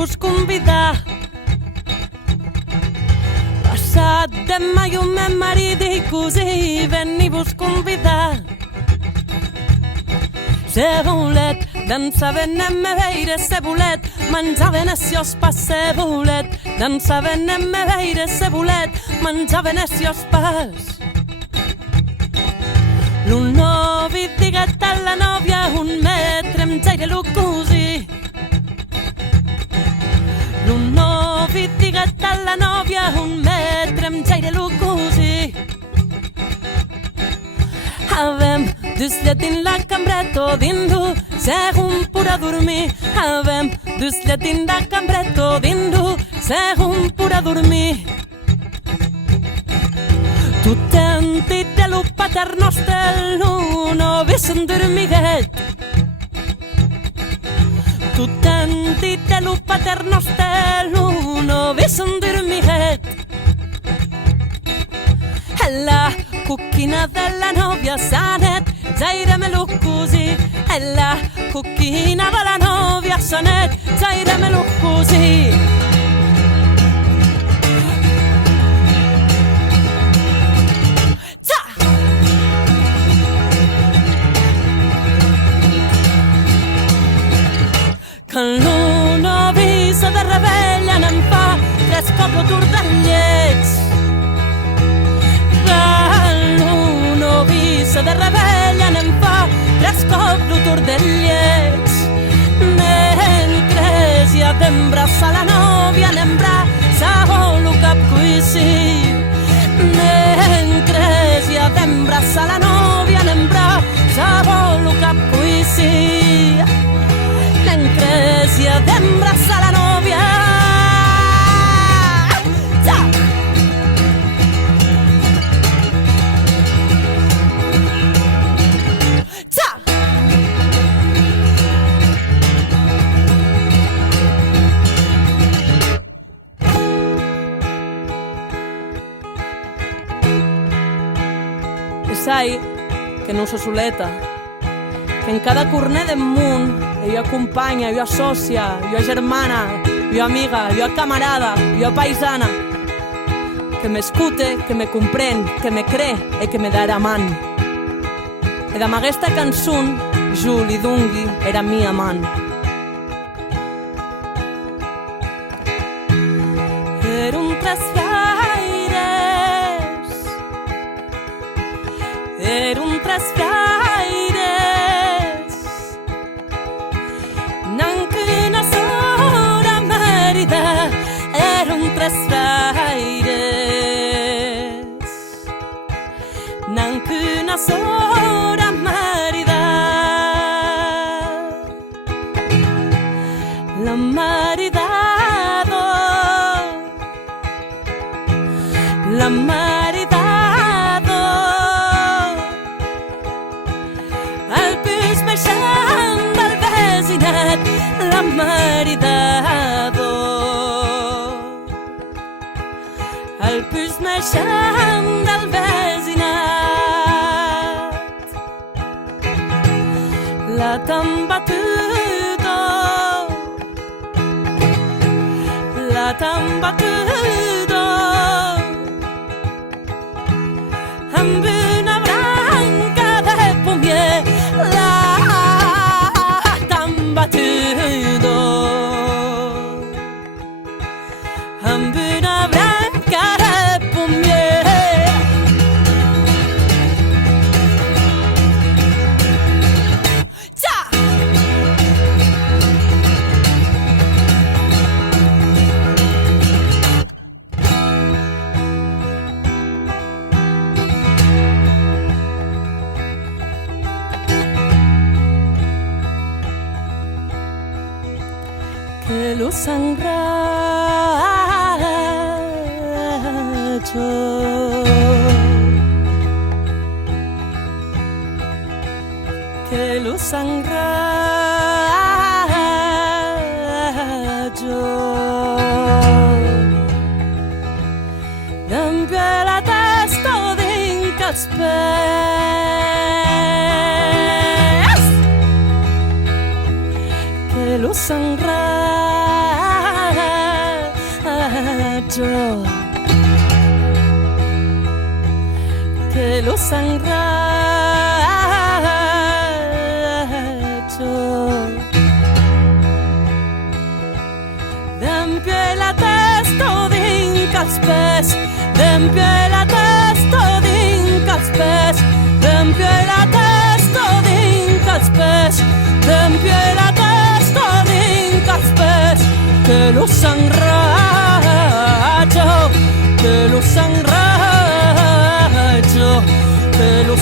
vos convidar. Passat demà i un meu marit i cosí venir-vos convidar. Se volet dansar venem me veire, se volet menjar venecios pas, se volet dansar venem me veire, se volet menjar venecios pas. L'un novi diguet a la nòvia, un metre em jaire lo così. L'un novi diguet a la nòvia, un metre em jaire lo così. Avem dus llet in la cambretto d'indu, segun pura dormir. Avem dus llet in la cambretto d'indu, segun pura dormir. Tu tenti de lo paterno stello, no visen dormiguet. Tu tenti de lo paterno stello, no visen dormiguet. E la cucchina della novia Sanet, zairemelo così. E la cucchina della novia Sanet, zairemelo così. Quand l'uno visa de rebella n'en fa tres cop lo tour del lleig. L'uno visa de rebella n'en fa tres cop lo tour del lleig. N'encresia d'embrassar la nòvia, n'embrassava lo cap cuisí. N'encresia d'embrassar la nòvia, n'embrassava lo cap cuisí. L'encresia d'embrassar la nòvia. E sai que non so soleta, que en cada corner del món jo acompanya, jo sòcia, jo germana, jo amiga, jo camarada, jo paisana, que m'escute, que me comprèn, que me cree e que me darà man. E damb aquesta cançon jo li dongui era mia man. Erum tres fraires, erum tres fraires, tres fraires, n'anc una sola maridat. La maridado, la maridado, al pis baixant del vecinat, la maridado. El pis naixent del vecinat, la tan batuda, la tan batuda, amb una branca de pomier, la tan batuda, amb una branca de pomier. Que lo sangraggio, che lo sangraggio, d'empie la testa d'incas pes, che lo sangraggio, que los enracho. D'empie la testa dinc els pes, d'empie la testa dinc els pes, d'empie la testa dinc els pes, d'empie la testa dinc els pes, que los enracho, que los enracho, que los